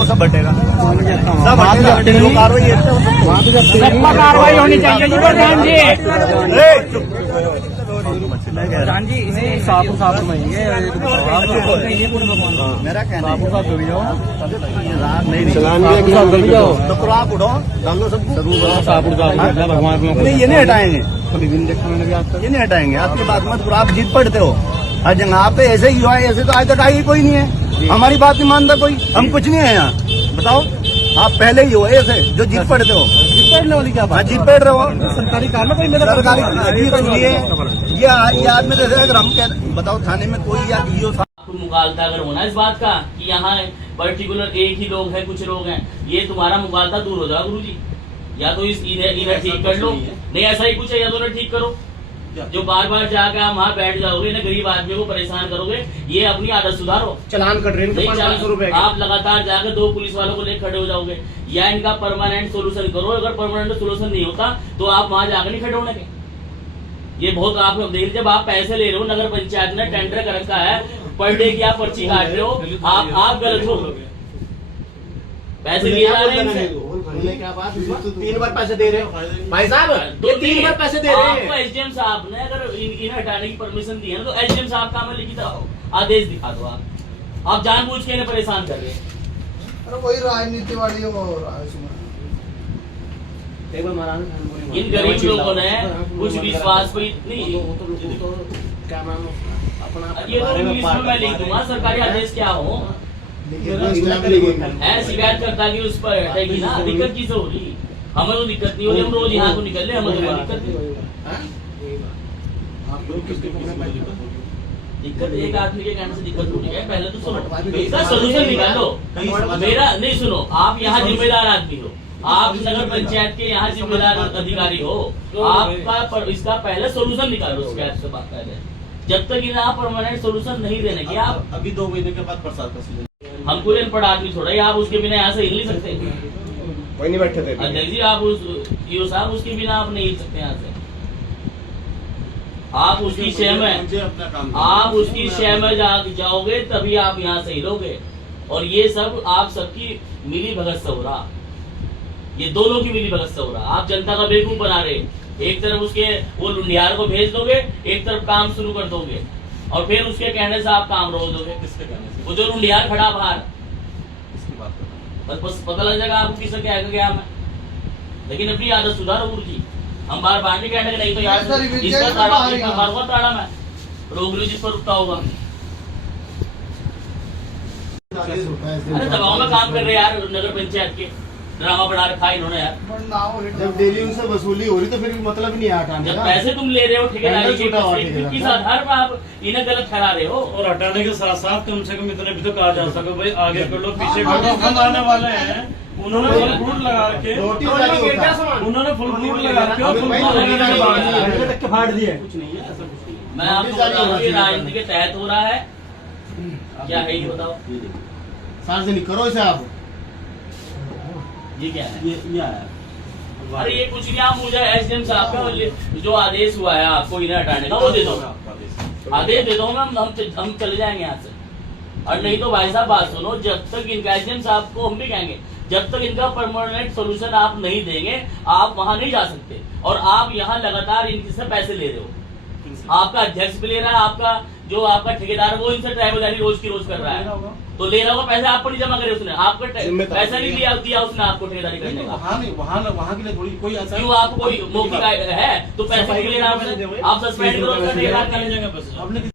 वो सब बटेगा, सब हटेगा। जो कार्रवाई होनी चाहिए जी प्रधान जी। प्रधान जी साफ साफ नहीं मेरा कहना है चलान तो फिर आप उठो, डालो सब भगवान नहीं, ये नहीं हटाएंगे, ये नहीं हटाएंगे। आपकी बात मत करो, आप जीत पड़ते हो हर जगह। आप पे ऐसे ही हुआ है, ऐसे तो आज तक आई कोई नहीं है, हमारी बात नहीं मानता कोई, हम कुछ नहीं है यहाँ। बताओ, आप पहले ही हो ऐसे जो जीत पड़ते हो। जीत पड़ने वाली क्या बात? जीत पड़ रहे हो, सरकारी काम में कोई मेरा सरकारी ये आदमी जैसे अगर हम कह बताओ थाने में कोई या आपको मुगालता अगर होना इस बात का कि यहाँ पर्टिकुलर एक ही लोग हैं, कुछ लोग हैं, ये तुम्हारा मुगालता दूर हो जाएगा गुरुजी। या तो इन्हें ठीक कर लो, नहीं ऐसा ही कुछ है, या तो इन्हें ठीक करो। जो बार बार जाकर आप वहाँ बैठ जाओगे, ना गरीब आदमी को परेशान करोगे, ये अपनी आदत सुधारो। चलान कट रहे हैं आप लगातार जाकर 2 पुलिस वालों को लेकर खड़े हो जाओगे, या इनका परमानेंट सोल्यूशन करो। अगर परमानेंट सोल्यूशन नहीं होता तो आप वहाँ जाकर नहीं खड़े होने के। ये बहुत आप देख, जब आप पैसे ले रहे हो, नगर पंचायत ने टेंडर कर रखा है, पर डे की आप पर्ची काट रहे हो, आप गलत हो। पैसे लिए जा रहे हैं, क्या बात, 3 बार पैसे दे रहे हो भाई साहब, ये 3 बार पैसे दे रहे हैं। आपको एसडीएम साहब ने अगर इन्हें हटाने की परमिशन दी है तो एसडीएम साहब का हमें लिखित आदेश दिखा दो। आप जानबूझ के इन्हें परेशान कर रहे हैं। अरे वही राजनीति वाली इन गरीब लोगों ने कुछ विश्वास को इतनी, क्या नाम अपना, ये तो इंग्लिश में मैं लिख दूंगा, सरकारी आदेश क्या हो है, शिकायत करता कि उस पर हटेगी ना। दिक्कत किसे हो रही? हमें तो दिक्कत नहीं हो रही, हम रोज यहाँ को निकल रहे, हमें तो दिक्कत नहीं। दिक्कत एक आदमी के कहने से दिक्कत हो रही है। पहले तो सुनो, इसका सोल्यूशन निकालो। मेरा नहीं सुनो, आप यहाँ जिम्मेदार आदमी हो, आप नगर पंचायत के यहाँ जिम्मेदार अधिकारी हो, आपका इसका पहले सोल्यूशन निकालो। शिकायत से बात पहले, जब तक इन्हें परमानेंट सोल्यूशन नहीं देने की, आप अभी 2 महीने के बाद प्रसाद का हम कोई अनपढ़ आदमी थोड़ा ही, आप उसके बिना यहाँ से हिल नहीं सकते। कोई नहीं बैठे थे अध्यक्ष जी, आप ईओ साहब उसके बिना आप नहीं हिल सकते यहाँ से। आप उसकी शय में, आप उसकी शय में जाओगे तभी आप यहाँ से हिलोगे। और ये सब आप सबकी मिली भगत से हो रहा, ये दोनों की मिली भगत से हो रहा। आप जनता का बेवकूफ बना रहे, एक तरफ उसके वो लुंडियार को भेज दोगे, एक तरफ काम शुरू कर दोगे, और फिर उसके कहने से आप काम रोक दोगे। किसके कहने से? वो जो लुंडियार खड़ा बाहर, इसकी बात कर बस पता लग जाएगा आपको किससे क्या गया मैं। लेकिन अपनी आदत सुधारो गुरु जी। हम बार बार नहीं कहने नहीं तो यार इसका मारूंगा ताड़ा मैं, रोगलू जिस पर रुकता होगा। अरे दबाव में काम कर रहे यार, नगर पंचायत के ड्रामा बढ़ा रखा इन्होंने यार। जब डेली उनसे वसूली हो रही तो फिर मतलब नहीं हटाने जब का। पैसे तुम ले रहे हो ठेकेदारी के किस आधार पर आप इन्हें गलत ठहरा रहे हो? और हटाने के साथ साथ कम से कम इतने भी तो कहा जा सके भाई आगे कर लो, पीछे कर लो। हम आने वाले हैं, उन्होंने फुल फ्रूट लगा के, उन्होंने फुल फ्रूट लगा के फाड़ दिए। कुछ नहीं है, ऐसा कुछ नहीं। मैं आपको बता दूं ये राजनीति के तहत हो रहा है, क्या है ये बताओ। सार्वजनिक करो इसे आप। ये क्या है? ये आया। अरे ये कुछ नहीं, आप मुझे एसडीएम साहब का जो आदेश हुआ है आपको इन्हें हटाने का, वो दे दो। आदेश दे दो, हम चले जाएंगे यहाँ से। और नहीं तो भाई साहब बात सुनो, जब तक इनका एसडीएम साहब को हम भी कहेंगे, जब तक इनका परमानेंट सोल्यूशन आप नहीं देंगे, आप वहां नहीं जा सकते। और आप यहाँ लगातार इनसे पैसे ले रहे हो, आपका अध्यक्ष भी ले रहा है, आपका जो आपका ठेकेदार वो इनसे ट्राइबल रोज की रोज कर रहा है, तो ले रहा होगा पैसे आप पर नहीं जमा करे उसने, आपका पैसा नहीं दिया उसने आपको ठेकेदारी करने का। वहाँ के लिए थोड़ी कोई ऐसा क्यों आप कोई मौखिक है तो पैसे ले रहा है, आप सस्पेंड करो उसका ठेकेदार कर ले जाएगा।